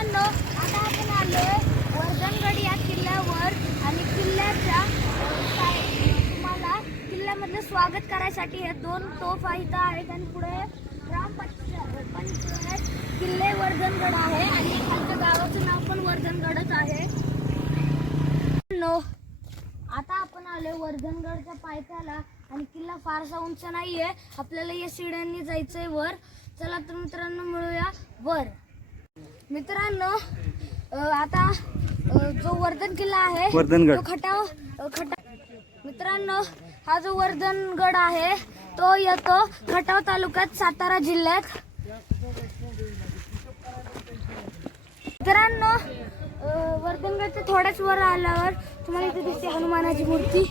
मित्रांनो आता आपण आलोय वर्धनगड या किल्ल्यावर आणि किल्ल्याच्या तुम्हाला किल्ल्यामधलं स्वागत करायसाठी हे दोन तोफा इथं आहेत आणि पुढे ग्रामपंचायत पंचायत किल्ले वर्धनगड आहे आणि खालच्या गावाचं नाव पण वर्धनगडच आहे. नो आता आपण आलोय वर्धनगडच्या पायथ्याला आणि किल्ला फारसा उंच नाहीये. आपल्याला या शिड्यांनी जायचंय वर. चला तर मित्रांनो मिळूया वर. मित्रांनो आता जो वर्धन किल्ला आहे वर्धनगड. तो खटाव अ, खटा मित्रांनो हा जो वर्धनगड आहे तो येतो खटाव तालुक्यात सातारा जिल्ह्यात. मित्रांनो वर्धनगडच्या थोड्याच वर आल्यावर तुम्हाला इथे दिसते हनुमानाची मूर्ती.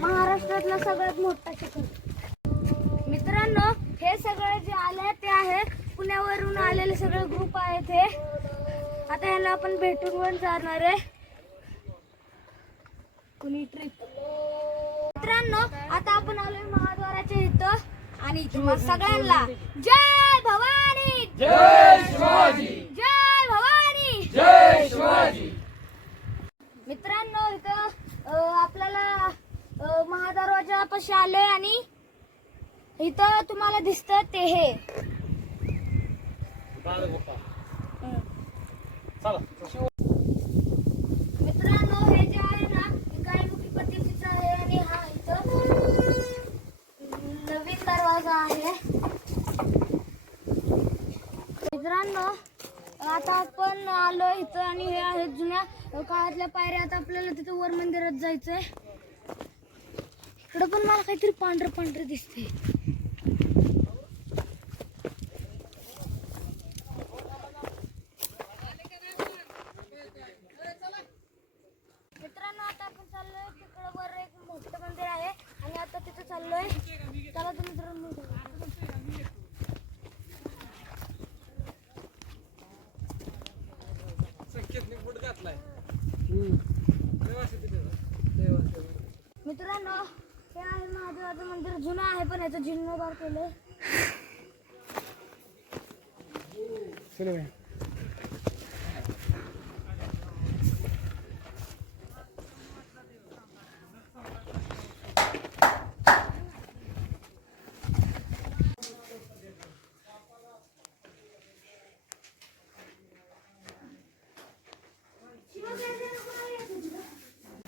महाराष्ट्रातला सगळ्यात मोठा मित्रांनो हे सगळे जे आले ते आहे. पुण्यावरून आलेले सगळे ग्रुप आहेत हे. आता यांना आपण भेटून पण जाणार आहे. कुणी ट्रिप मित्रांनो आता आपण आलोय महाद्वाराच्या इथं. आणि तुम्हा सगळ्यांना जय भवानी! जय शिवाजी जय भवानी जय शिवाजी मित्रांनो इथं अं, आपल्याला अं, महादरवाजा पाशी आलोय आणि तुम्हाला दिसतं ते हे. मित्रांनो हे जे आहे ना पद्धतीचं आहे आणि हा इथं नवीन दरवाजा आहे. मित्रांनो आता आपण आलो इथं आणि हे आहेत जुन्या काळातल्या पायऱ्या. आता आपल्याला तिथं वर मंदिरात जायचंय. इकडं पण मला काहीतरी पांढरं पांढरं दिसते मित्रांनो आता आपण चाललोय तिकडं वर एक मोठं मंदिर आहे आणि आता तिथं चाललोय चला तर मित्रांनो मित्रांनो हे आहे महादेवाचं मंदिर. जुनं आहे पण याचं जीर्णोद्धार केलंय.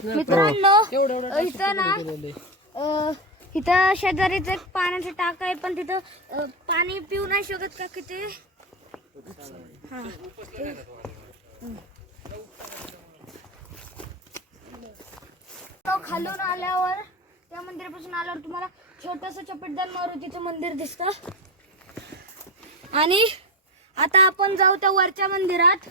मित्रांनो इथं ना अ, इथं शेजारीच एक पाण्याचं टाक आहे पण तिथं अ, पाणी पिऊ नाही शकत का किती? हा. तो खालून आल्यावर त्या मंदिरापासून आल्यावर तुम्हाला छोटस चपटदार मारुतीचं मंदिर दिसतं. आणि आता आपण जाऊ त्या वरच्या मंदिरात.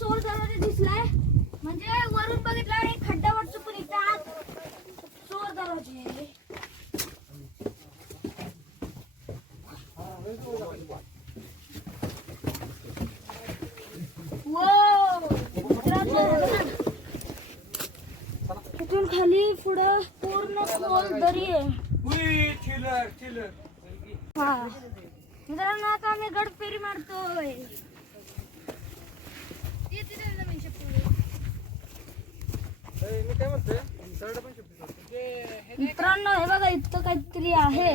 चोर दरवाजा दिसलाय. म्हणजे वरून बघितलं एक खड्डा वाटतो पण इथं आत चोर दरवाजे! मित्रांनो, इथून खाली पुढं पूर्ण खोल दरी आहे. हा. मित्रांनो आता आम्ही गड फेरी मारतोय. मित्रांनो हे बघा इथं काहीतरी आहे.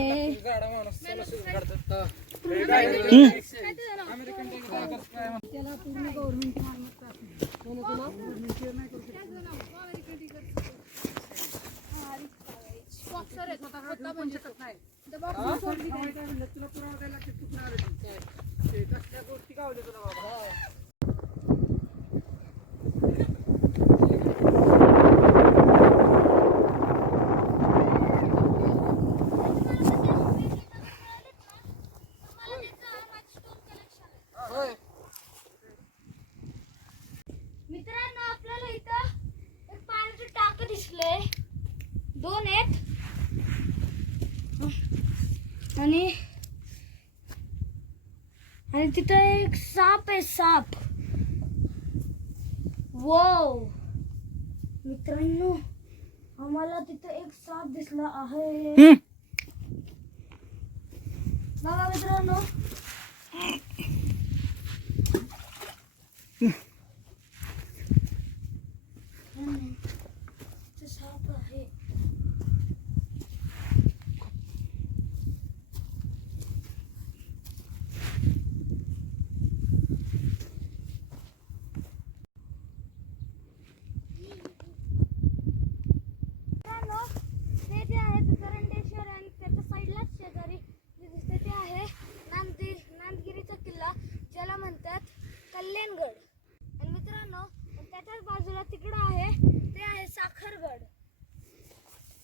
मित्रांनो आपल्याला इथं एक पाण्याचं टाक दिसलंय दोन आहेत आणि आणि तिथं एक साप आहे साप. वो मित्रांनो आम्हाला तिथं एक साप दिसला आहे. बघा मित्रांनो ते साप आहे मित्रांनो, ते जे आहे ते करंडेश्वर त्याच्या साईडलाच शेजारी जे दिसते ते आहे नांदी नांदगिरीचा किल्ला ज्याला म्हणतात कल्याणगड. आणि मित्रांनो त्याच्याच बाजूला तिकडं आहे ते आहे साखरगड.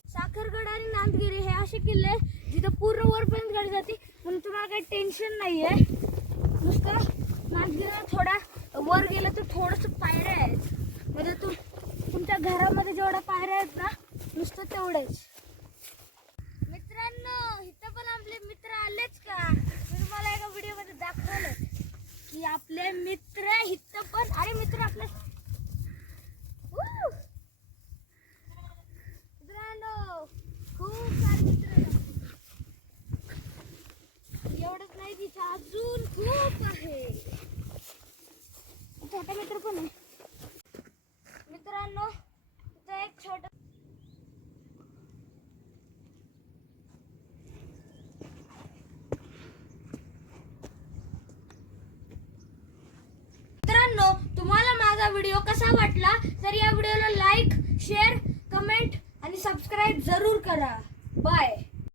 साखरगड आणि नांदगिरी हे असे किल्ले जिथं पूर्ण वरपर्यंत गाडी जाते म्हणून तुम्हाला काही टेन्शन नाही आहे नुसतं नांदगिरीला थोडा वर गेलं तर थोडंसं पायऱ्या आहेत. म्हणजे तुम तुमच्या घरामध्ये जेवढ्या पायऱ्या आहेत ना नुसतं तेवढेच. मित्रांनो इथं पण आपले मित्र आलेच का? मी तुम्हाला एका व्हिडिओमध्ये दाखवलं की आपले मित्र इथं पण अरे मित्र आपले मित्रांनो खूप सारे मित्र एवढंच नाही तिथं अजून खूप आहे छोटा मित्र पण आहे मित्रांनो इथं एक छोटा मित्रांनो तुम्हाला माझा व्हिडिओ कसा वाटला? तर या व्हिडिओला लाईक शेअर कमेंट आणि सबस्क्राईब जरूर करा. बाय